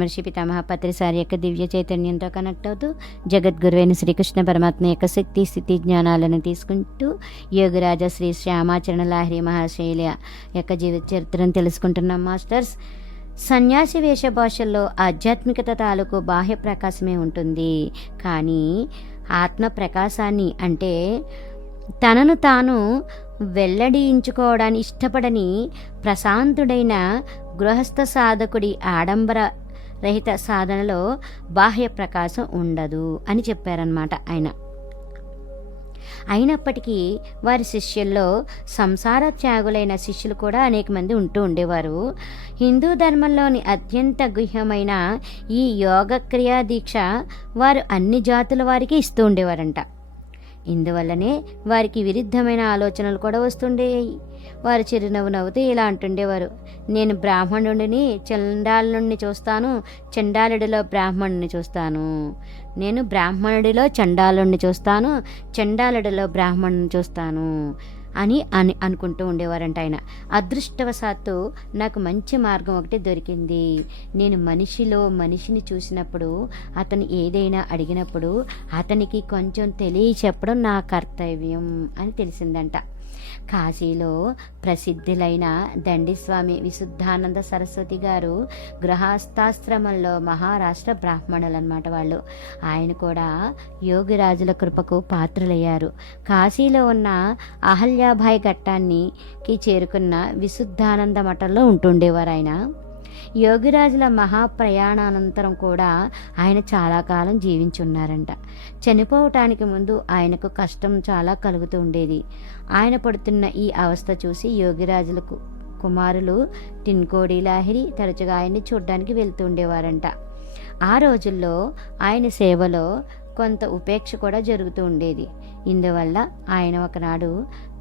మహర్షి పితామహ పత్రిసారి యొక్క దివ్య చైతన్యంతో కనెక్ట్ అవుతూ జగద్గురువైన శ్రీకృష్ణ పరమాత్మ యొక్క శక్తి స్థితి జ్ఞానాలను తీసుకుంటూ యోగిరాజ శ్రీ శ్యామాచరణ లాహిరి మహాశైల యొక్క జీవిత చరిత్రను తెలుసుకుంటున్నాం మాస్టర్స్. సన్యాసి వేషభాషల్లో ఆధ్యాత్మికత తాలూకు బాహ్య ప్రకాశమే ఉంటుంది, కానీ ఆత్మ ప్రకాశాన్ని అంటే తనను తాను వెల్లడించుకోవడానికి ఇష్టపడని ప్రశాంతుడైన గృహస్థ సాధకుడి ఆడంబర రహిత సాధనలో బాహ్య ప్రకాశం ఉండదు అని చెప్పారన్నమాట ఆయన. అయినప్పటికీ వారి శిష్యుల్లో సంసార త్యాగులైన శిష్యులు కూడా అనేక మంది ఉంటూ ఉండేవారు. హిందూ ధర్మంలోని అత్యంత గుహ్యమైన ఈ యోగ క్రియా దీక్ష వారు అన్ని జాతుల వారికి ఇస్తూ ఉండేవారంట. ఇందువల్లనే వారికి విరుద్ధమైన ఆలోచనలు కూడా వస్తుండేవి. వారు చిరునవ్వు నవ్వుతూ ఇలా అంటుండేవారు, నేను బ్రాహ్మణుడిని చండాలుడిని చూస్తాను, చండాలుడిలో బ్రాహ్మణుడిని చూస్తాను. నేను బ్రాహ్మణుడిలో చండాలుడిని చూస్తాను, చండాలుడిలో బ్రాహ్మణుడిని చూస్తాను అని అనుకుంటూ ఉండేవారంట ఆయన. అదృష్టవశాత్తు నాకు మంచి మార్గం ఒకటి దొరికింది. నేను మనిషిలో మనిషిని చూసినప్పుడు, అతను ఏదైనా అడిగినప్పుడు అతనికి కొంచెం తెలియచెప్పడం నా కర్తవ్యం అని తెలిసిందంట. కాశీలో ప్రసిద్ధులైన దండిస్వామి విశుద్ధానంద సరస్వతి గారు గృహస్థాశ్రమంలో మహారాష్ట్ర బ్రాహ్మణులు అన్నమాట వాళ్ళు. ఆయన కూడా యోగిరాజుల కృపకు పాత్రులయ్యారు. కాశీలో ఉన్న అహల్యాబాయి ఘట్టానికి చేరుకున్న విశుద్ధానంద మఠంలో ఉంటుండేవారు ఆయన. యోగిరాజుల మహాప్రయాణానంతరం కూడా ఆయన చాలా కాలం జీవించున్నారంట. చనిపోవటానికి ముందు ఆయనకు కష్టం చాలా కలుగుతూ ఉండేది. ఆయన పడుతున్న ఈ అవస్థ చూసి యోగిరాజులకు కుమారులు టిన్కోడి లాహిరి తరచుగా ఆయన్ని చూడ్డానికి వెళ్తూ ఉండేవారంట. ఆ రోజుల్లో ఆయన సేవలో కొంత ఉపేక్ష కూడా జరుగుతూ ఉండేది. ఇందువల్ల ఆయన ఒకనాడు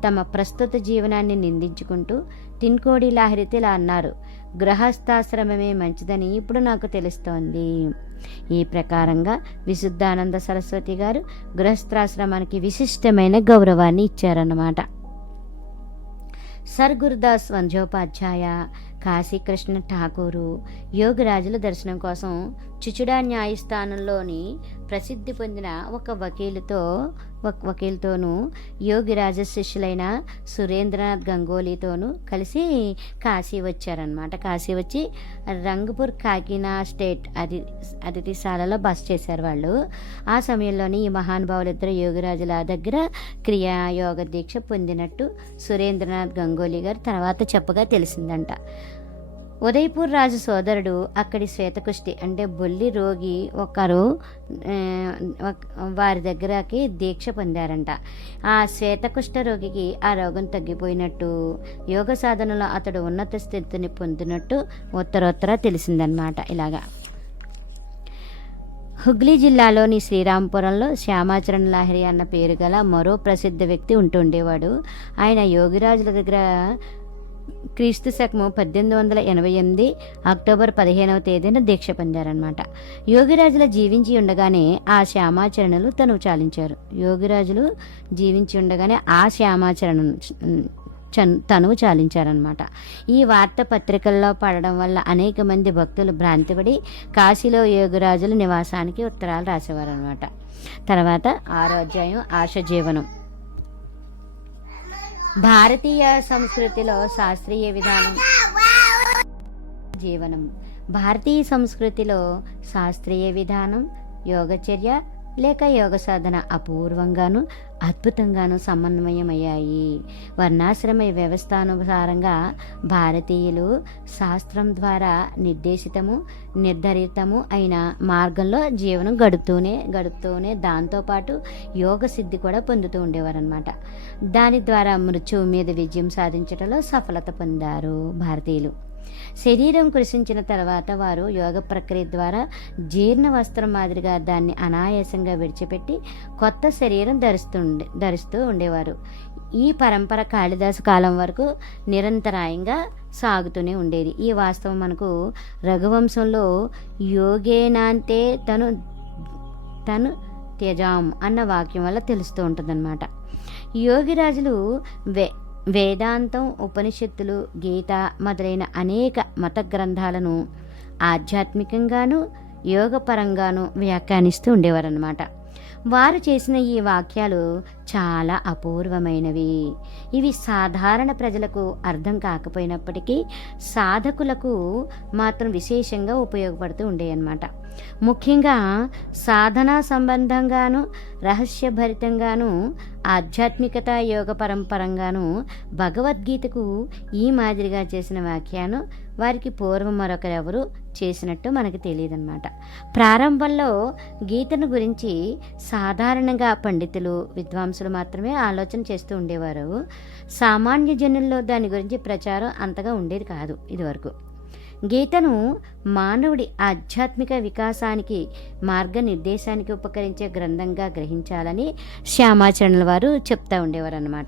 తమ ప్రస్తుత జీవనాన్ని నిందించుకుంటూ టిన్కోడి లాహిరితో ఇలా అన్నారు, గృహస్థాశ్రమమే మంచిదని ఇప్పుడు నాకు తెలుస్తోంది. ఈ ప్రకారంగా విశుద్ధానంద సరస్వతి గారు గృహస్థాశ్రమానికి విశిష్టమైన గౌరవాన్ని ఇచ్చారన్నమాట. సర్ గురుదాస్ వంజోపాధ్యాయ, కాశీకృష్ణ ఠాకూరు యోగిరాజుల దర్శనం కోసం చుచుడా న్యాయస్థానంలోని ప్రసిద్ధి పొందిన ఒక వకీలుతోనూ యోగిరాజ శిష్యులైన సురేంద్రనాథ్ గంగోలీతోనూ కలిసి కాశీ వచ్చారనమాట. కాశీ వచ్చి రంగపూర్ కాకినా స్టేట్ అతిథిశాలలో బస చేశారు వాళ్ళు. ఆ సమయంలోని ఈ మహానుభావులిద్దరు యోగిరాజుల దగ్గర క్రియాయోగ దీక్ష పొందినట్టు సురేంద్రనాథ్ గంగోలీ గారు తర్వాత చెప్పగా తెలిసిందంట. ఉదయపూర్ రాజు సోదరుడు అక్కడి శ్వేతకుష్టి అంటే బొల్లి రోగి ఒకరు వారి దగ్గరకి దీక్ష పొందారంట. ఆ శ్వేతకుష్ఠ రోగికి ఆ రోగం తగ్గిపోయినట్టు, యోగ సాధనలో అతడు ఉన్నత స్థితిని పొందినట్టు ఉత్తరోత్తర తెలిసిందనమాట. ఇలాగా హుగ్లీ జిల్లాలోని శ్రీరాంపురంలో శ్యామాచరణ లాహిరి అన్న పేరు గల మరో ప్రసిద్ధ వ్యక్తి ఉంటుండేవాడు. ఆయన యోగిరాజుల దగ్గర క్రీస్తు శకము 1888 అక్టోబర్ 15వ తేదీన దీక్ష పొందారనమాట. యోగిరాజుల జీవించి ఉండగానే ఆ శ్యామాచరణలు తనువు చాలించారనమాట. ఈ వార్త పత్రికల్లో పడడం వల్ల అనేక మంది భక్తులు భ్రాంతిపడి కాశీలో యోగిరాజుల నివాసానికి ఉత్తరాలు రాసేవారనమాట. తర్వాత 6వ అధ్యాయం ఆశజీవనం. భారతీయ సంస్కృతిలో శాస్త్రీయ విధానం జీవనం. భారతీయ సంస్కృతిలో శాస్త్రీయ విధానం, యోగచర్య లేక యోగ సాధన అపూర్వంగాను అద్భుతంగాను సమన్వయమయ్యాయి. వర్ణాశ్రమ వ్యవస్థానుసారంగా భారతీయులు శాస్త్రం ద్వారా నిర్ధారితము అయిన మార్గంలో జీవనం గడుపుతూనే దాంతోపాటు యోగ సిద్ధి కూడా పొందుతూ ఉండేవారనమాట. దాని ద్వారా మృత్యువు మీద విజయం సాధించడంలో సఫలత పొందారు భారతీయులు. శరీరం కృషించిన తర్వాత వారు యోగ ప్రక్రియ ద్వారా జీర్ణ వస్త్రం మాదిరిగా దాన్ని అనాయాసంగా విడిచిపెట్టి కొత్త శరీరం ధరిస్తూ ఉండేవారు. ఈ పరంపర కాళిదాసు కాలం వరకు నిరంతరాయంగా సాగుతూనే ఉండేది. ఈ వాస్తవం మనకు రఘువంశంలో యోగేనాంతే తను త్యజాం అన్న వాక్యం వల్ల తెలుస్తూ ఉంటుందన్నమాట. యోగిరాజులు వేదాంతం, ఉపనిషత్తులు, గీత మొదలైన అనేక మత గ్రంథాలను ఆధ్యాత్మికంగాను యోగపరంగాను వ్యాఖ్యానిస్తూ ఉండేవారన్నమాట. వారు చేసిన ఈ వాక్యాలు చాలా అపూర్వమైనవి. ఇవి సాధారణ ప్రజలకు అర్థం కాకపోయినప్పటికీ సాధకులకు మాత్రం విశేషంగా ఉపయోగపడుతూ ఉండేవన్నమాట. ముఖ్యంగా సాధనా సంబంధంగాను రహస్యభరితంగాను ఆధ్యాత్మికత యోగ పరంపరంగాను భగవద్గీతకు ఈ మాదిరిగా చేసిన వ్యాఖ్యానం వారికి పూర్వం మరొకరెవరు చేసినట్టు మనకు తెలియదన్నమాట. ప్రారంభంలో గీతను గురించి సాధారణంగా పండితులు విద్వాంసులు మాత్రమే ఆలోచన చేస్తూ ఉండేవారు. సామాన్య జనుల్లో దాని గురించి ప్రచారం అంతగా ఉండేది కాదు ఇదివరకు. గీతను మానవుడి ఆధ్యాత్మిక వికాసానికి మార్గనిర్దేశానికి ఉపకరించే గ్రంథంగా గ్రహించాలని శ్యామాచరణుల వారు చెప్తూ ఉండేవారు అన్నమాట.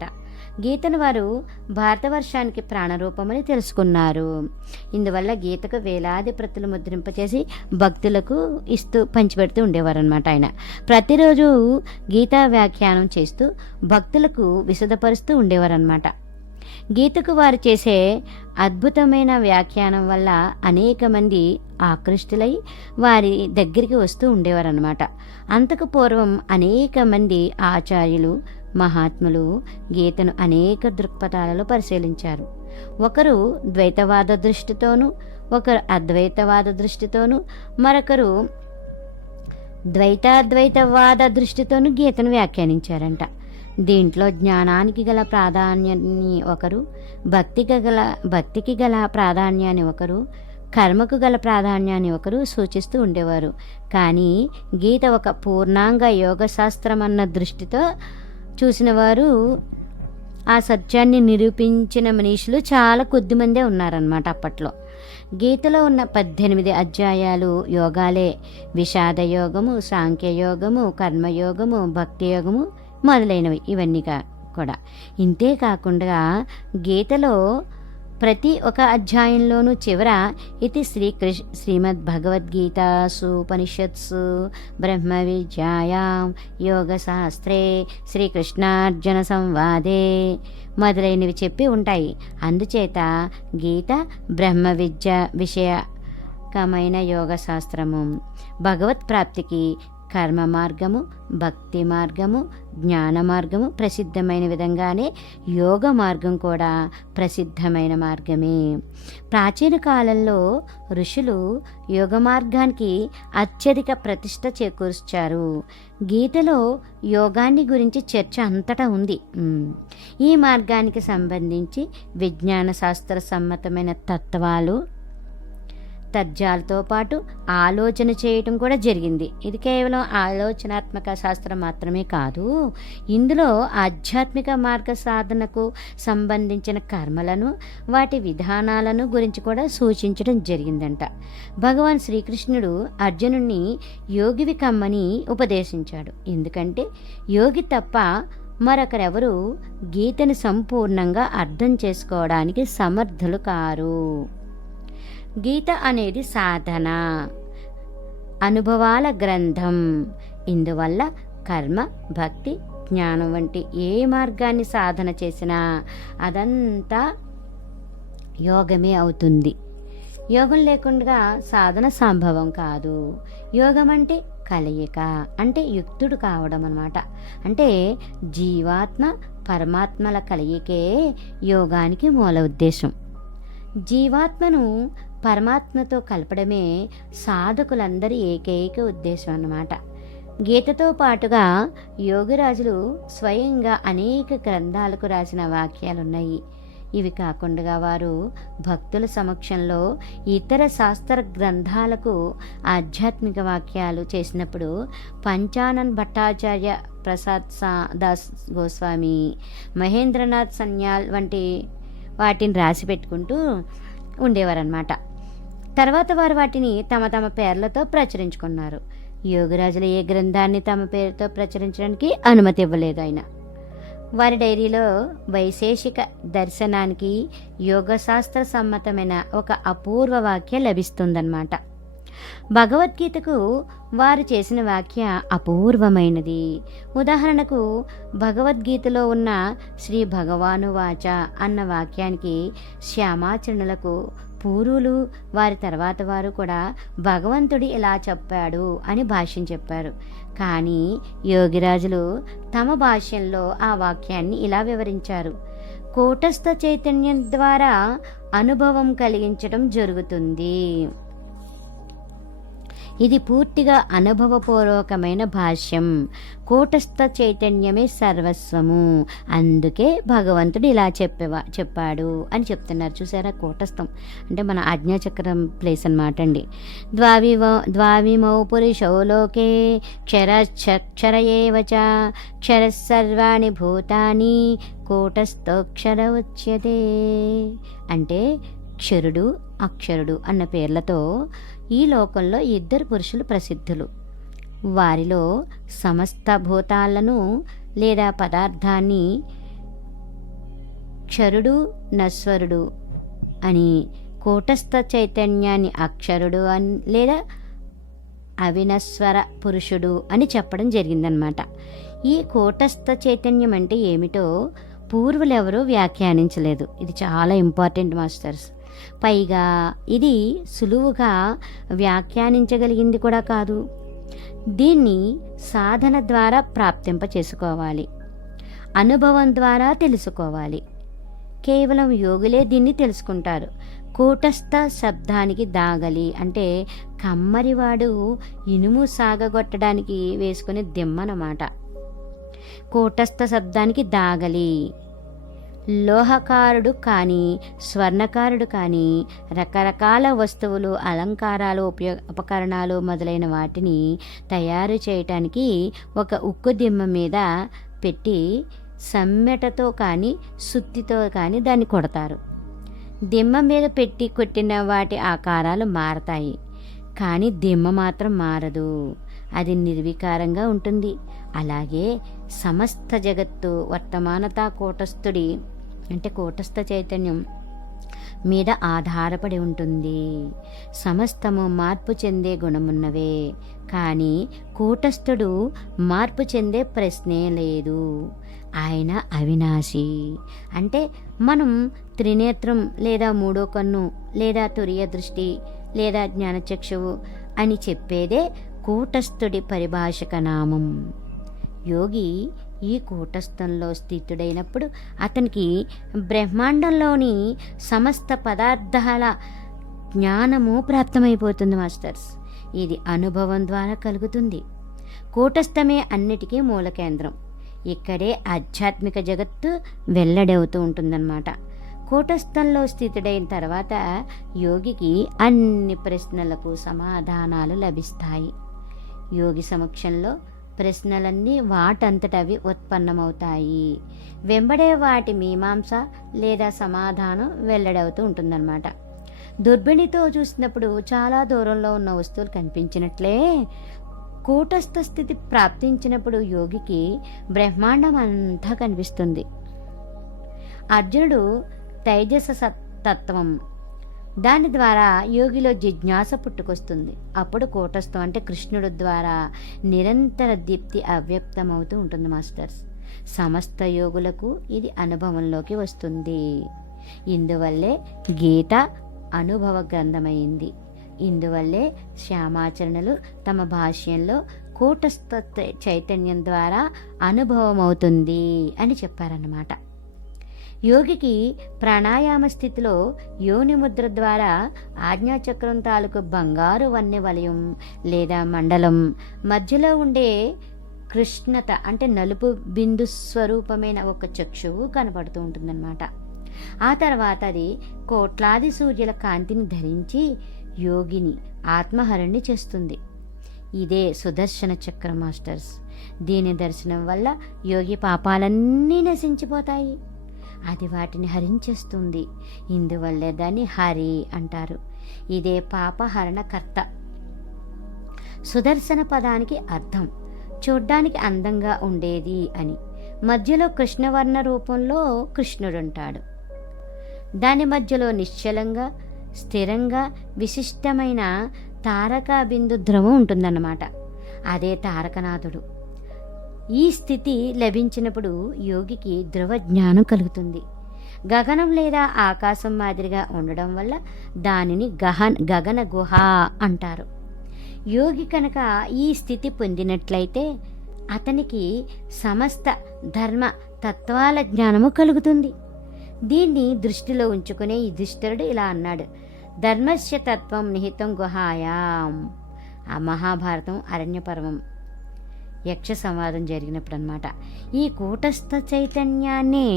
గీతను వారు భారతవర్షానికి ప్రాణరూపమని తెలుసుకున్నారు. ఇందువల్ల గీతకు వేలాది ప్రతులు ముద్రింపచేసి భక్తులకు ఇస్తూ పంచిపెడుతూ ఉండేవారు అనమాట. ఆయన ప్రతిరోజు గీతా వ్యాఖ్యానం చేస్తూ భక్తులకు విశదపరుస్తూ ఉండేవారు అనమాట. గీతకు వారు చేసే అద్భుతమైన వ్యాఖ్యానం వల్ల అనేక మంది ఆకృష్టులై వారి దగ్గరికి వస్తూ ఉండేవారన్నమాట. అంతకు పూర్వం అనేక మంది ఆచార్యులు మహాత్ములు గీతను అనేక దృక్పథాలలో పరిశీలించారు. ఒకరు ద్వైతవాద దృష్టితోనూ, ఒకరు అద్వైతవాద దృష్టితోనూ, మరొకరు ద్వైతాద్వైతవాద దృష్టితోనూ గీతను వ్యాఖ్యానించారంట. దీంట్లో జ్ఞానానికి గల ప్రాధాన్యాన్ని ఒకరు, భక్తికి గల ప్రాధాన్యాన్ని ఒకరు, కర్మకు గల ప్రాధాన్యాన్ని ఒకరు సూచిస్తూ ఉండేవారు. కానీ గీత ఒక పూర్ణాంగ యోగశాస్త్రం అన్న దృష్టితో చూసిన వారు, ఆ సత్యాన్ని నిరూపించిన మనుషులు చాలా కొద్దిమందే ఉన్నారన్నమాట అప్పట్లో. గీతలో ఉన్న 18 అధ్యాయాలు యోగాలే. విషాద యోగము, సాంఖ్యయోగము, కర్మయోగము, భక్తి యోగము మొదలైనవి ఇవన్నీ కూడా. ఇంతే కాకుండా గీతలో ప్రతి ఒక్క అధ్యాయంలోనూ చివర ఇది శ్రీమద్భగవద్గీతాసూపనిషత్సు బ్రహ్మ విద్యాయాం యోగశాస్త్రే శ్రీకృష్ణార్జున సంవాదే మొదలైనవి చెప్పి ఉంటాయి. అందుచేత గీత బ్రహ్మ విద్య విషయకమైన యోగశాస్త్రము. భగవత్ ప్రాప్తికి కర్మ మార్గము, భక్తి మార్గము, జ్ఞాన మార్గము ప్రసిద్ధమైన విధంగానే యోగ మార్గం కూడా ప్రసిద్ధమైన మార్గమే. ప్రాచీన కాలంలో ఋషులు యోగ మార్గానికి అత్యధిక ప్రతిష్ట చేకూర్చారు. గీతలో యోగాన్ని గురించి చర్చ అంతటా ఉంది. ఈ మార్గానికి సంబంధించి విజ్ఞాన శాస్త్ర సమ్మతమైన తర్జాలతో పాటు ఆలోచన చేయటం కూడా జరిగింది. ఇది కేవలం ఆలోచనాత్మక శాస్త్రం మాత్రమే కాదు. ఇందులో ఆధ్యాత్మిక మార్గ సాధనకు సంబంధించిన కర్మలను, వాటి విధానాలను గురించి కూడా సూచించడం జరిగిందంట. భగవాన్ శ్రీకృష్ణుడు అర్జునుడిని యోగివి కమ్మని ఉపదేశించాడు. ఎందుకంటే యోగి తప్ప మరొకరెవరు గీతను సంపూర్ణంగా అర్థం చేసుకోవడానికి సమర్థులు కారు. గీత అనేది సాధన, అనుభవాల గ్రంథం. ఇందువల్ల కర్మ, భక్తి, జ్ఞానం వంటి ఏ మార్గాన్ని సాధన చేసినా అదంతా యోగమే అవుతుంది. యోగం లేకుండా సాధన సంభవం కాదు. యోగం అంటే కలయిక, అంటే యుక్తుడు కావడం అన్నమాట. అంటే జీవాత్మ పరమాత్మల కలయికే యోగానికి మూల ఉద్దేశం. జీవాత్మను పరమాత్మతో కలపడమే సాధకులందరి ఏకైక ఉద్దేశం అన్నమాట. గీతతో పాటుగా యోగిరాజులు స్వయంగా అనేక గ్రంథాలకు రాసిన వాక్యాలున్నాయి. ఇవి కాకుండా వారు భక్తుల సమక్షంలో ఇతర శాస్త్ర గ్రంథాలకు ఆధ్యాత్మిక వాక్యాలు చేసినప్పుడు పంచానన్ భట్టాచార్య, ప్రసాద్ దాస్ గోస్వామి, మహేంద్రనాథ్ సన్యాల్ వంటి వాటిని రాసి పెట్టుకుంటూ ఉండేవారన్నమాట. తర్వాత వారు వాటిని తమ తమ పేర్లతో ప్రచురించుకున్నారు. యోగిరాజులు ఏ గ్రంథాన్ని తమ పేరుతో ప్రచురించడానికి అనుమతి ఇవ్వలేదు. ఆయన వారి డైరీలో వైశేషిక దర్శనానికి యోగశాస్త్ర సమ్మతమైన ఒక అపూర్వ వాక్య లభిస్తుందన్నమాట. భగవద్గీతకు వారు చేసిన వాక్య అపూర్వమైనది. ఉదాహరణకు భగవద్గీతలో ఉన్న శ్రీ భగవాను వాచ అన్న వాక్యానికి శ్యామాచరణులకు పూర్వులు వారి తర్వాత వారు కూడా భగవంతుడు ఇలా చెప్పాడు అని భాష్యం చెప్పారు. కానీ యోగిరాజులు తమ భాష్యంలో ఆ వాక్యాన్ని ఇలా వివరించారు: కూటస్థ చైతన్యం ద్వారా అనుభవం కలిగించడం జరుగుతుంది. ఇది పూర్తిగా అనుభవపూర్వకమైన భాష్యం. కూటస్థ చైతన్యమే సర్వస్వము, అందుకే భగవంతుడు ఇలా చెప్పాడు అని చెప్తున్నారు. చూసారా, కూటస్థం అంటే మన ఆజ్ఞాచక్రం ప్లేస్ అన్నమాట అండి. ద్వావిమౌ పురుషో లోకే క్షర ఏవ చ క్షర సర్వాణి భూతాని కూటస్థోక్షర ఉచ్యతే. అంటే క్షరుడు అక్షరుడు అన్న పేర్లతో ఈ లోకంలో ఇద్దరు పురుషులు ప్రసిద్ధులు. వారిలో సమస్త భూతాలను లేదా పదార్థాన్ని క్షరుడు నశ్వరుడు అని, కూటస్థ చైతన్యాన్ని అక్షరుడు అని లేదా అవినశ్వర పురుషుడు అని చెప్పడం జరిగిందనమాట. ఈ కూటస్థ చైతన్యం అంటే ఏమిటో పూర్వులెవరూ వ్యాఖ్యానించలేదు. ఇది చాలా ఇంపార్టెంట్ మాస్టర్స్. పైగా ఇది సులువుగా వ్యాఖ్యానించగలిగింది కూడా కాదు. దీన్ని సాధన ద్వారా ప్రాప్తింప చేసుకోవాలి, అనుభవం ద్వారా తెలుసుకోవాలి. కేవలం యోగులే దీన్ని తెలుసుకుంటారు. కూటస్థ శబ్దానికి దాగలి అంటే కమ్మరివాడు ఇనుము సాగగొట్టడానికి వేసుకునే దిమ్మనమాట. కూటస్థ శబ్దానికి దాగలి లోహకారుడు కానీ స్వర్ణకారుడు కానీ రకరకాల వస్తువులు, అలంకారాలు, ఉపకరణాలు మొదలైన వాటిని తయారు చేయటానికి ఒక ఉక్కు దిమ్మ మీద పెట్టి సమ్మెటతో కానీ సుత్తితో కానీ దాన్ని కొడతారు. దిమ్మ మీద పెట్టి కొట్టిన వాటి ఆకారాలు మారతాయి, కానీ దిమ్మ మాత్రం మారదు. అది నిర్వికారంగా ఉంటుంది. అలాగే సమస్త జగత్తు వర్తమానత కూటస్థుడి అంటే కూటస్థ చైతన్యం మీద ఆధారపడి ఉంటుంది. సమస్తము మార్పు చెందే గుణమున్నవే, కానీ కూటస్థుడు మార్పు చెందే ప్రశ్నే లేదు. ఆయన అవినాశి. అంటే మనం త్రినేత్రం లేదా మూడో కన్ను లేదా తురియ దృష్టి లేదా జ్ఞానచక్షువు అని చెప్పేదే కూటస్థుడి పరిభాషక నామం. యోగి ఈ కూటస్థంలో స్థితుడైనప్పుడు అతనికి బ్రహ్మాండంలోని సమస్త పదార్థాల జ్ఞానము ప్రాప్తమైపోతుంది మాస్టర్స్. ఇది అనుభవం ద్వారా కలుగుతుంది. కూటస్థమే అన్నిటికీ మూల కేంద్రం. ఇక్కడే ఆధ్యాత్మిక జగత్తు వెల్లడవుతూ ఉంటుందన్నమాట. కూటస్థంలో స్థితుడైన తర్వాత యోగికి అన్ని ప్రశ్నలకు సమాధానాలు లభిస్తాయి. యోగి సమక్షంలో ప్రశ్నలన్నీ వాటంతటవి ఉత్పన్నమవుతాయి. వెంబడే వాటి మీమాంస లేదా సమాధానం వెల్లడవుతూ ఉంటుందన్నమాట. దుర్బిణితో చూసినప్పుడు చాలా దూరంలో ఉన్న వస్తువులు కనిపించినట్లే కూటస్థ స్థితి ప్రాప్తించినప్పుడు యోగికి బ్రహ్మాండం అంతా కనిపిస్తుంది. అర్జునుడు తైజస తత్వం, దాని ద్వారా యోగిలో జిజ్ఞాస పుట్టుకొస్తుంది. అప్పుడు కూటస్థం అంటే కృష్ణుడు ద్వారా నిరంతర దీప్తి అవ్యక్తమవుతూ ఉంటుంది మాస్టర్స్. సమస్త యోగులకు ఇది అనుభవంలోకి వస్తుంది. ఇందువల్లే గీత అనుభవ గ్రంథమైంది. ఇందువల్లే శ్యామాచరణలు తమ భాష్యంలో కూటస్థ చైతన్యం ద్వారా అనుభవం అవుతుంది అని చెప్పారన్నమాట. యోగికి ప్రాణాయామ స్థితిలో యోని ముద్ర ద్వారా ఆజ్ఞాచక్రం తాలూకు బంగారు వన్నె వలయం లేదా మండలం మధ్యలో ఉండే కృష్ణత అంటే నలుపు బిందు స్వరూపమైన ఒక చక్షువు కనపడుతూ ఉంటుందన్నమాట. ఆ తర్వాత అది కోట్లాది సూర్యుల కాంతిని ధరించి యోగిని ఆత్మహరణి చేస్తుంది. ఇదే సుదర్శన చక్రం మాస్టర్స్. దీని దర్శనం వల్ల యోగి పాపాలన్నీ నశించిపోతాయి. అది వాటిని హరించేస్తుంది. ఇందువల్లే దాన్ని హరి అంటారు. ఇదే పాపహరణకర్త. సుదర్శన పదానికి అర్థం చూడ్డానికి అందంగా ఉండేది అని. మధ్యలో కృష్ణవర్ణ రూపంలో కృష్ణుడుంటాడు. దాని మధ్యలో నిశ్చలంగా స్థిరంగా విశిష్టమైన తారకా బిందు ధ్రువం ఉంటుందన్నమాట. అదే తారకనాథుడు. ఈ స్థితి లభించినప్పుడు యోగికి ధ్రువ జ్ఞానం కలుగుతుంది. గగనం లేదా ఆకాశం మాదిరిగా ఉండడం వల్ల దానిని గగన గుహ అంటారు. యోగి కనుక ఈ స్థితి పొందినట్లయితే అతనికి సమస్త ధర్మ తత్వాల జ్ఞానము కలుగుతుంది. దీన్ని దృష్టిలో ఉంచుకునే యుధిష్ఠిరుడు ఇలా అన్నాడు: ధర్మస్య తత్వం నిహితం గుహాయాం. ఆ మహాభారతం అరణ్యపర్వం యక్ష సంవాదం జరిగినప్పుడు అన్నమాట. ఈ కూటస్థ చైతన్యాన్నే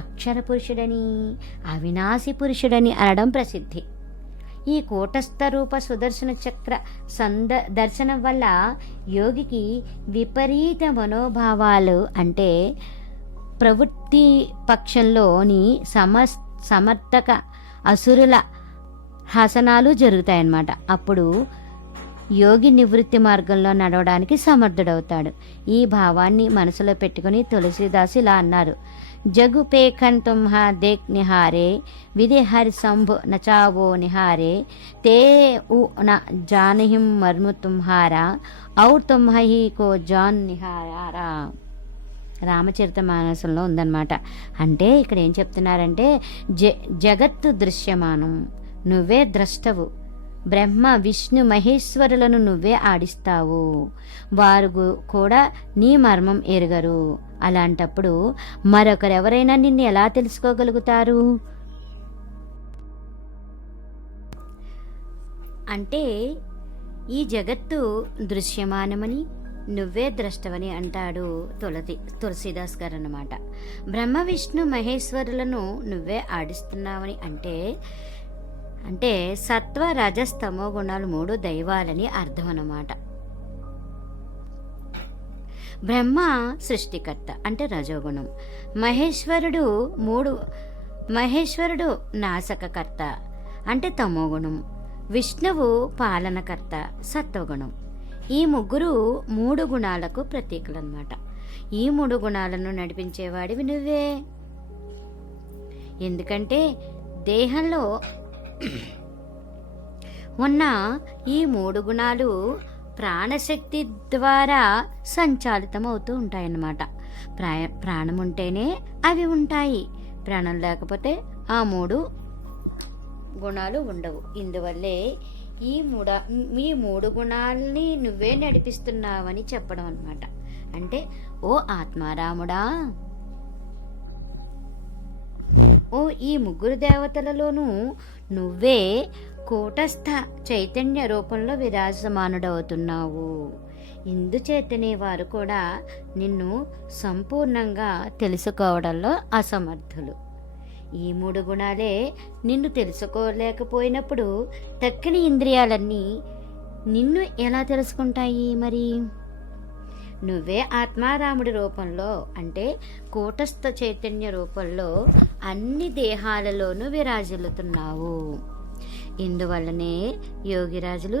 అక్షర పురుషుడని, అవినాశి పురుషుడని అనడం ప్రసిద్ధి. ఈ కూటస్థ రూప సుదర్శన చక్ర దర్శనం వల్ల యోగికి విపరీత మనోభావాలు, అంటే ప్రవృత్తి పక్షంలోని సమర్థక అసురుల హసనాలు జరుగుతాయన్నమాట. అప్పుడు యోగి నివృత్తి మార్గంలో నడవడానికి సమర్థుడవుతాడు. ఈ భావాన్ని మనసులో పెట్టుకుని తులసీదాసు ఇలా అన్నారు: జగుపేఖన్ తుమ్హ దేక్ నిహారే విధి హరి శంభు నచావో నిహారే తే ఉ న జానహిం మర్ము తుమ్హారా ఔర్ తుమ్హి కో జాన్ నిహారా. రామచరిత మానసంలో ఉందన్నమాట. అంటే ఇక్కడ ఏం చెప్తున్నారంటే, జగత్తు దృశ్యమానం, నువ్వే ద్రష్టవు. బ్రహ్మ విష్ణు మహేశ్వరులను నువ్వే ఆడిస్తావు. వారు కూడా నీ మర్మం ఎరుగరు. అలాంటప్పుడు మరొకరెవరైనా నిన్ను ఎలా తెలుసుకోగలుగుతారు? అంటే ఈ జగత్తు దృశ్యమానమని, నువ్వే ద్రష్టవని అంటాడు తులసీదాస్ గారు అన్నమాట. బ్రహ్మ విష్ణు మహేశ్వరులను నువ్వే ఆడిస్తున్నావని అంటే సత్వ రజస్తమో గుణాలు 3 దైవాలని అర్థం అన్నమాట. బ్రహ్మ సృష్టికర్త అంటే రజోగుణం, మహేశ్వరుడు నాశకకర్త అంటే తమోగుణం, విష్ణువు పాలనకర్త సత్వగుణం. ఈ ముగ్గురు 3 గుణాలకు ప్రతీకలన్నమాట. ఈ 3 గుణాలను నడిపించేవాడివి నువ్వే. ఎందుకంటే దేహంలో ఉన్న ఈ 3 గుణాలు ప్రాణశక్తి ద్వారా సంచాలితమవుతూ ఉంటాయన్నమాట. ప్రాణం ఉంటేనే అవి ఉంటాయి, ప్రాణం లేకపోతే ఆ 3 గుణాలు ఉండవు. ఇందువల్లే ఈ 3 గుణాలని నువ్వే నడిపిస్తున్నావని చెప్పడం అన్నమాట. అంటే ఓ ఆత్మారాముడా, ఓ ఈ 3 దేవతలలోనూ నువ్వే కూటస్థ చైతన్య రూపంలో విరాజమానుడవుతున్నావు. ఇందుచేతనే వారు కూడా నిన్ను సంపూర్ణంగా తెలుసుకోవడంలో అసమర్థులు. ఈ 3 గుణాలే నిన్ను తెలుసుకోలేకపోయినప్పుడు తక్కిన ఇంద్రియాలన్నీ నిన్ను ఎలా తెలుసుకుంటాయి? మరి నువ్వే ఆత్మారాముడి రూపంలో, అంటే కూటస్థ చైతన్య రూపంలో అన్ని దేహాలలోనూ విరాజిల్లుతున్నావు. ఇందువల్లనే యోగిరాజులు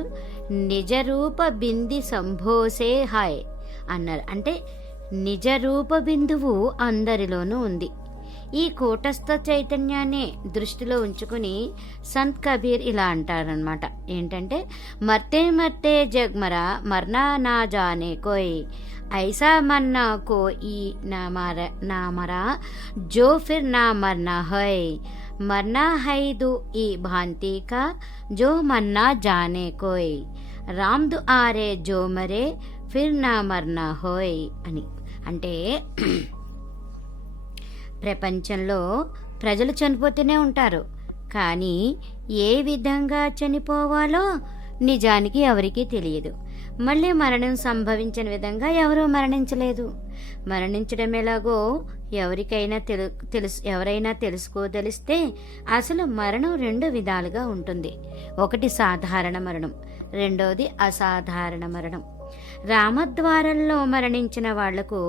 నిజరూప బింది సంభోసే హాయ్ అన్నారు. అంటే నిజరూప బిందువు అందరిలోనూ ఉంది. ఈ కూటస్థ చైతన్యాన్ని దృష్టిలో ఉంచుకుని సంత్ కబీర్ ఇలా అంటారనమాట. ఏంటంటే, మర్తే మర్తే జగ్మరా మర్నా నా జానే కోయ్ ఐసా మన్నా కో ఈ నా మరా జో ఫిర్ నా మర్నా హై మర్నా హై దు ఈ భాంతి కా జో మన్నా జానే కోయ్ రామ్ దు ఆరే జో మరే ఫిర్ నా మర్నా హోయ్ అని. అంటే ప్రపంచంలో ప్రజలు చనిపోతూనే ఉంటారు, కానీ ఏ విధంగా చనిపోవాలో నిజానికి ఎవరికీ తెలియదు. మళ్ళీ మరణం సంభవించిన విధంగా ఎవరూ మరణించలేదు. మరణించడం ఎలాగో ఎవరైనా తెలుసుకోదలిస్తే అసలు మరణం 2 విధాలుగా ఉంటుంది. ఒకటి సాధారణ మరణం, రెండోది అసాధారణ మరణం. రామద్వారంలో మరణించిన వాళ్లకు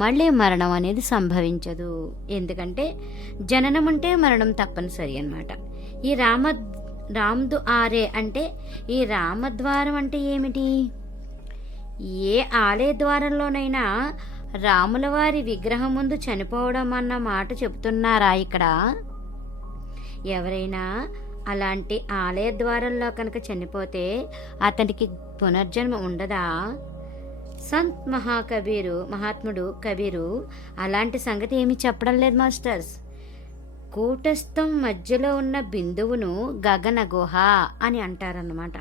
మళ్ళీ మరణం అనేది సంభవించదు. ఎందుకంటే జననం ఉంటే మరణం తప్పనిసరి అన్నమాట. ఈ రామ్దు ఆరే అంటే ఈ రామద్వారం అంటే ఏమిటి? ఏ ఆలయ ద్వారంలోనైనా రాముల వారి విగ్రహం ముందు చనిపోవడం అన్న మాట చెబుతున్నారా ఇక్కడ? ఎవరైనా అలాంటి ఆలయ ద్వారంలో కనుక చనిపోతే అతనికి పునర్జన్మ ఉండదా? సంత్ మహాత్ముడు కబీరు అలాంటి సంగతి ఏమీ చెప్పడం లేదు మాస్టర్స్. కూటస్థం మధ్యలో ఉన్న బిందువును గగన గుహ అని అంటారన్నమాట.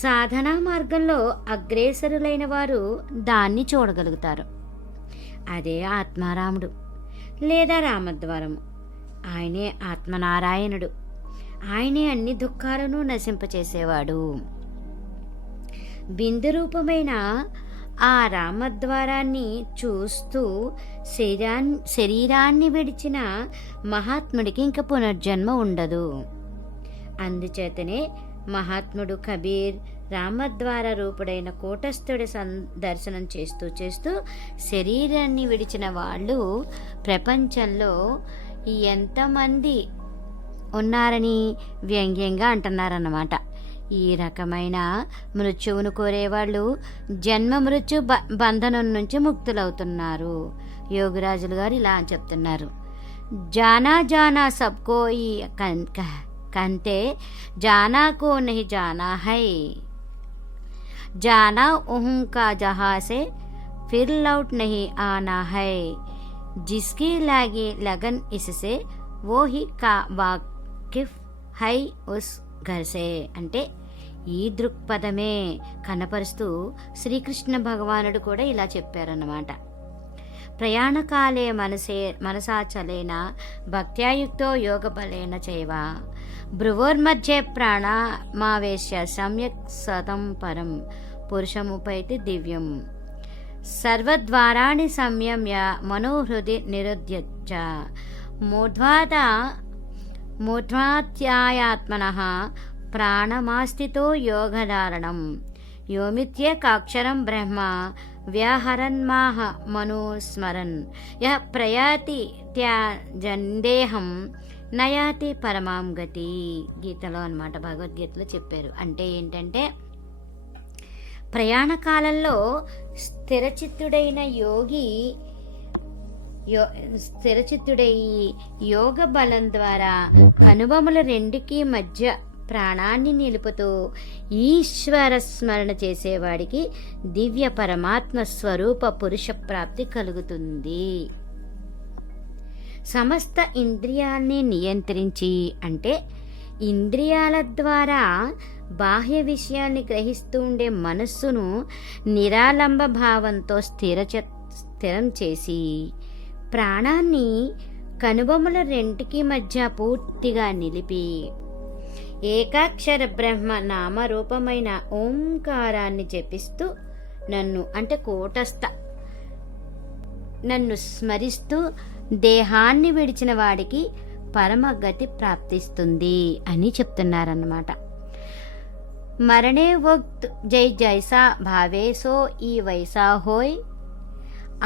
సాధనా మార్గంలో అగ్రేసరులైన వారు దాన్ని చూడగలుగుతారు. అదే ఆత్మారాముడు లేదా రామద్వారము. ఆయనే ఆత్మనారాయణుడు. ఆయనే అన్ని దుఃఖాలను నశింపచేసేవాడు. బిందు రూపమైన ఆ రామద్వారాన్ని చూస్తూ శరీరాన్ని విడిచిన మహాత్ముడికి ఇంక పునర్జన్మ ఉండదు. అందుచేతనే మహాత్ముడు కబీర్ రామద్వార రూపుడైన కూటస్థుడి దర్శనం చేస్తూ చేస్తూ శరీరాన్ని విడిచిన వాళ్ళు ప్రపంచంలో ఎంతమంది ఉన్నారని వ్యంగ్యంగా అంటున్నారన్నమాట. ఈ రకమైన మృత్యువును కోరేవాళ్ళు జన్మ మృత్యు బంధనం నుంచి ముక్తులవుతున్నారు. యోగిరాజులు గారు ఇలా చెప్తున్నారు. జానా జానా సబ్కో ఈ కంతే జానా కో నహీ జానా హై, जाना उहुं का जहाँ से फिर लौट नहीं आना है, जिसकी लागी लगन इससे वो ही का वाकिफ है उस घर से. అంటే ఈ దృక్పథమే కనపరుస్తూ శ్రీకృష్ణ భగవానుడు కూడా ఇలా చెప్పారన్నమాట. ప్రయాణకాలే మనసాచలేన భక్త్యాయుక్తో యోగబలేన చైవ భ్రువోర్మధ్యే ప్రాణమావేశ్య సమ్యక్ సతం పరం పురుషముపైతి దివ్యం సర్వద్వారాణి సంయమ్య మనోహృది నిరుధ్యచ్చ మూర్ధ్వాత్యాయాత్మనః ప్రాణమాస్థితో యోగధారణం యోమిత్యేకాక్షరం బ్రహ్మ వ్యాహరన్మాహ మనుస్మరన్ యః ప్రయాతి త్యజందేహం నయాతి పరమాం గతి. గీతలో అన్నమాట, భగవద్గీతలో చెప్పారు. అంటే ఏంటంటే ప్రయాణ కాలంలో స్థిరచిత్తుడైన స్థిరచిత్తుడై యోగ బలం ద్వారా కనుబొమల రెండుకి మధ్య ప్రాణాన్ని నిలుపుతూ ఈశ్వర స్మరణ చేసేవాడికి దివ్య పరమాత్మ స్వరూప పురుష ప్రాప్తి కలుగుతుంది. సమస్త ఇంద్రియాల్ని నియంత్రించి, అంటే ఇంద్రియాల ద్వారా బాహ్య విషయాల్ని గ్రహిస్తూ ఉండే మనస్సును నిరాలంబ భావంతో స్థిరం చేసి ప్రాణాన్ని కనుబొమల రెంటికి మధ్య పూర్తిగా నిలిపి ఏకాక్షర బ్రహ్మ నామరూపమైన ఓంకారాన్ని జపిస్తూ నన్ను, అంటే కూటస్థ నన్ను స్మరిస్తూ దేహాన్ని విడిచిన వాడికి పరమగతి ప్రాప్తిస్తుంది అని చెప్తున్నారన్నమాట. మరణే వక్త్ జై జైసా భావే సో ఈ వైసా హోయ్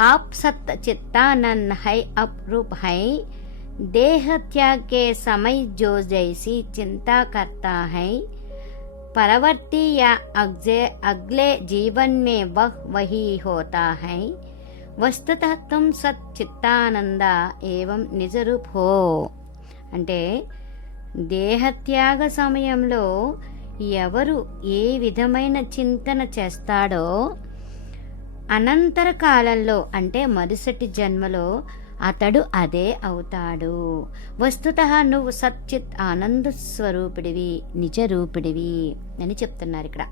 आप सत चित्तानन है अपरूप है देह त्याग के समय जो जैसी चिंता करता है परवर्ती या अगले जीवन में वह वही होता है वस्तुतः तुम सत चित्तानंद एवं निज रूप हो. అంటే దేహత్యాగ సమయంలో ఎవరు ఏ విధమైన చింతన చేస్తాడో అనంతర కాలంలో, అంటే మరుసటి జన్మలో అతడు అదే అవుతాడు. వస్తుతః నువ్వు సచ్చిత్ ఆనంద స్వరూపిడివి, నిజరూపిడివి అని చెప్తున్నారు ఇక్కడ.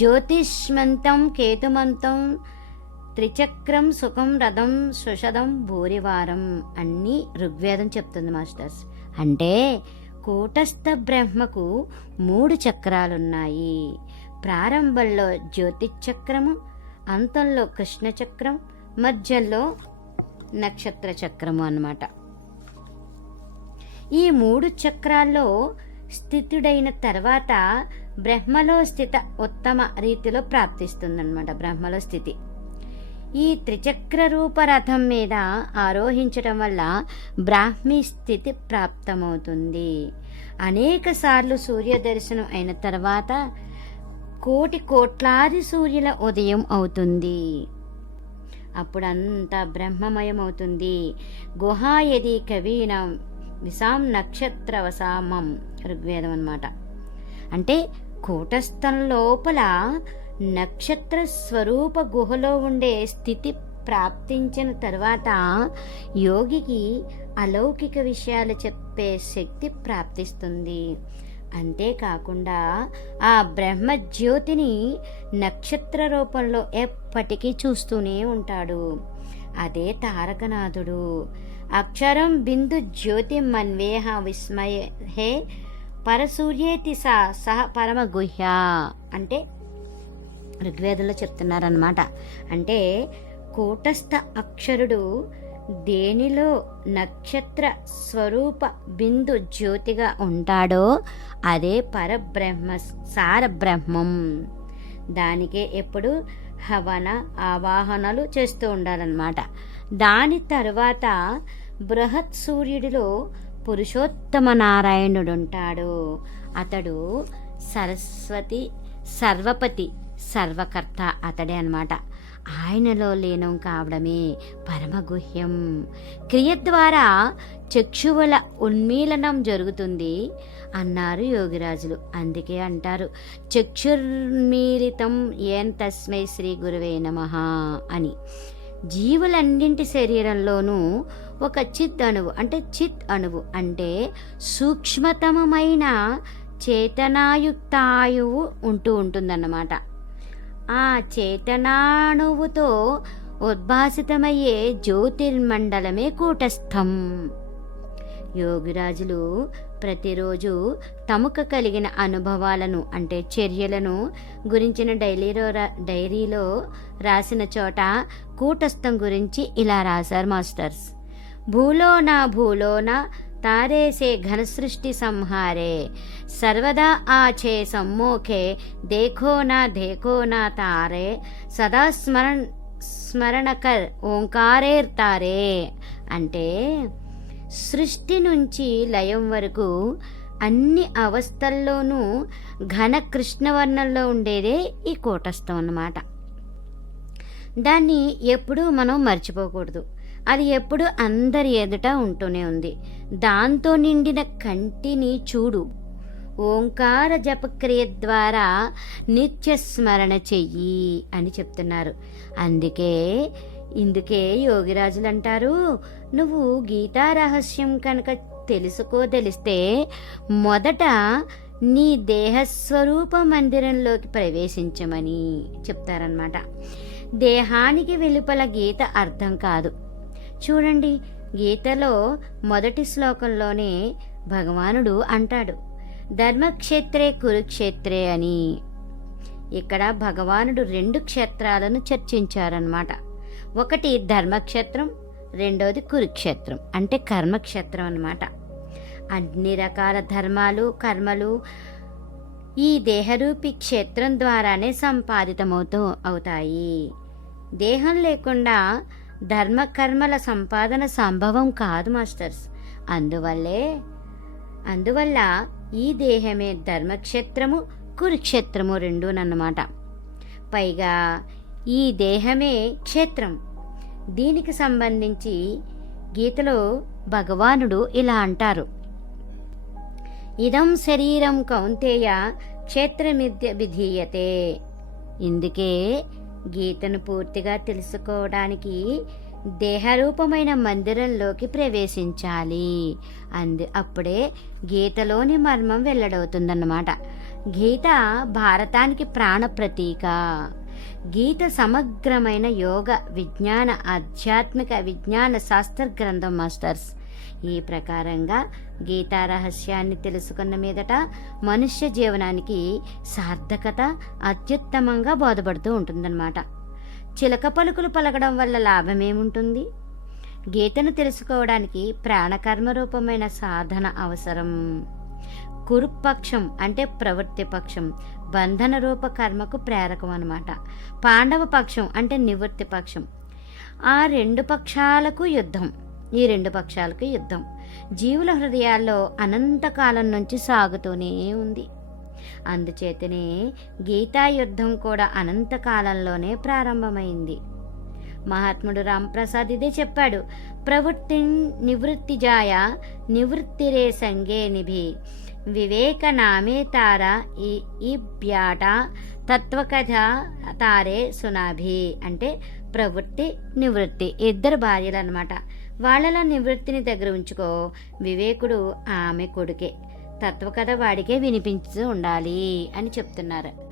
జ్యోతిష్మంతం కేతుమంతం త్రిచక్రం సుఖం రథం సుషదం భూరివారం అన్నీ ఋగ్వేదం చెప్తుంది మాస్టర్స్. అంటే కూటస్థ బ్రహ్మకు 3 చక్రాలున్నాయి. ప్రారంభంలో జ్యోతిచక్రము, అంతంలో కృష్ణ చక్రం, మధ్యలో నక్షత్ర చక్రము అన్నమాట. ఈ 3 చక్రాల్లో స్థితుడైన తర్వాత బ్రహ్మలో స్థిత ఉత్తమ రీతిలో ప్రాప్తిస్తుందన్నమాట. బ్రహ్మలో స్థితి ఈ త్రిచక్ర రూప రథం మీద ఆరోహించడం వల్ల బ్రాహ్మీ స్థితి ప్రాప్తమవుతుంది. అనేక సార్లు సూర్య దర్శనం అయిన తర్వాత కోట్లాది సూర్యుల ఉదయం అవుతుంది. అప్పుడంతా బ్రహ్మమయం అవుతుంది. గుహాయది కవీనం విసాం నక్షత్రవసామం ఋగ్వేదం అన్నమాట. అంటే కూటస్థం లోపల నక్షత్ర స్వరూప గుహలో ఉండే స్థితి ప్రాప్తించిన తర్వాత యోగికి అలౌకిక విషయాలు చెప్పే శక్తి ప్రాప్తిస్తుంది. అంతేకాకుండా ఆ బ్రహ్మజ్యోతిని నక్షత్ర రూపంలో ఎప్పటికీ చూస్తూనే ఉంటాడు. అదే తారకనాథుడు. అక్షరం బిందు జ్యోతి మన్వేహ విస్మయే పరసూర్యేతి సహ పరమ గుహ్య అంటే ఋగ్వేదంలో చెప్తున్నారన్నమాట. అంటే కూటస్థ అక్షరుడు దేనిలో నక్షత్ర స్వరూప బిందు జ్యోతిగా ఉంటాడో అదే పరబ్రహ్మ సారబ్రహ్మం. దానికే ఎప్పుడు హవన ఆవాహనలు చేస్తూ ఉండాలన్నమాట. దాని తరువాత బృహత్ సూర్యుడిలో పురుషోత్తమ నారాయణుడు ఉంటాడు. అతడు సరస్వతి సర్వపతి సర్వకర్త అతడే అన్నమాట. ఆయనలో లీనం కావడమే పరమగుహ్యం. క్రియ ద్వారా చక్షువుల ఉన్మీలనం జరుగుతుంది అన్నారు యోగిరాజులు. అందుకే అంటారు చక్షుర్మీలితం ఏన్ తస్మై శ్రీ గురువే నమః అని. జీవులన్నింటి శరీరంలోనూ ఒక చిత్ అణువు అంటే సూక్ష్మతమైన చేతనాయుక్తాయువు ఉంటుందన్నమాట. ఆ చేతనాణువుతో ఉద్భాసితమయ్యే జ్యోతిర్మండలమే కూటస్థం. యోగిరాజులు ప్రతిరోజు తమకు కలిగిన అనుభవాలను అంటే చర్యలను గురించిన డైరీలో రాసిన చోట కూటస్థం గురించి ఇలా రాశారు మాస్టర్స్. భూలోన తారేసే ఘనసృష్టి సంహారే సర్వదా ఆచే సమ్మోఖే దేఖో నా తారే సదా స్మరణకర్ ఓంకారేర్ తారే. అంటే సృష్టి నుంచి లయం వరకు అన్ని అవస్థల్లోనూ ఘన కృష్ణవర్ణంలో ఉండేదే ఈ కూటస్థం అన్నమాట. దాన్ని ఎప్పుడూ మనం మర్చిపోకూడదు. అది ఎప్పుడు అందరి ఎదుట ఉంటూనే ఉంది. దాంతో నిండిన కంటిని చూడు. ఓంకార జపక్రియ ద్వారా నిత్య స్మరణ చెయ్యి అని చెప్తున్నారు. ఇందుకే యోగిరాజులు అంటారు, నువ్వు గీతా రహస్యం కనుక తెలుసుకోదలిస్తే మొదట నీ దేహస్వరూప మందిరంలోకి ప్రవేశించమని చెప్తారనమాట. దేహానికి వెలుపల గీత అర్థం కాదు. చూడండి, గీతలో మొదటి శ్లోకంలోనే భగవానుడు అంటాడు ధర్మక్షేత్రే కురుక్షేత్రే అని. ఇక్కడ భగవానుడు 2 క్షేత్రాలను చర్చించారన్నమాట. ఒకటి ధర్మక్షేత్రం, రెండోది కురుక్షేత్రం అంటే కర్మక్షేత్రం అన్నమాట. అన్ని రకాల ధర్మాలు కర్మలు ఈ దేహరూపి క్షేత్రం ద్వారానే అవుతాయి. దేహం లేకుండా ధర్మ కర్మల సంపాదన సంభవం కాదు మాస్టర్స్. అందువల్ల ఈ దేహమే ధర్మక్షేత్రము కురుక్షేత్రము రెండూనన్నమాట. పైగా ఈ దేహమే క్షేత్రం. దీనికి సంబంధించి గీతలో భగవానుడు ఇలా అంటారు, ఇదం శరీరం కౌంతేయ క్షేత్రమిద్య విధీయతే. ఇందుకే గీతను పూర్తిగా తెలుసుకోవడానికి దేహరూపమైన మందిరంలోకి ప్రవేశించాలి. అప్పుడే గీతలోని మర్మం వెల్లడవుతుందన్నమాట. గీత భారతానికి ప్రాణ ప్రతీక. గీత సమగ్రమైన యోగ విజ్ఞాన ఆధ్యాత్మిక విజ్ఞాన శాస్త్ర గ్రంథం మాస్టర్స్. ఈ ప్రకారంగా గీతా రహస్యాన్ని తెలుసుకున్న మీదట మనుష్య జీవనానికి సార్థకత అత్యుత్తమంగా బోధపడుతూ ఉంటుందన్నమాట. చిలక పలుకులు పలకడం వల్ల లాభమేముంటుంది? గీతను తెలుసుకోవడానికి ప్రాణకర్మ రూపమైన సాధన అవసరం. కురుపక్షం అంటే ప్రవృత్తి పక్షం బంధన రూప కర్మకు ప్రేరకం అన్నమాట. పాండవ పక్షం అంటే నివృత్తి పక్షం. ఈ 2 పక్షాలకు యుద్ధం జీవుల హృదయాల్లో అనంతకాలం నుంచి సాగుతూనే ఉంది. అందుచేతనే గీతా యుద్ధం కూడా అనంతకాలంలోనే ప్రారంభమైంది. మహాత్ముడు రాంప్రసాద్ ఇదే చెప్పాడు, ప్రవృత్తి నివృత్తిజాయ నివృత్తిరే సంగే నిభి వివేక నామే తార ఈ బ్యాట తత్వకథ తారే సునాభి. అంటే ప్రవృత్తి నివృత్తి ఇద్దరు భార్యలు అనమాట. వాళ్ళలో నివృత్తిని దగ్గర ఉంచుకో, వివేకుడు ఆమె కొడుకే, తత్వకథ వాడికే వినిపించుతూ ఉండాలి అని చెప్తున్నారు.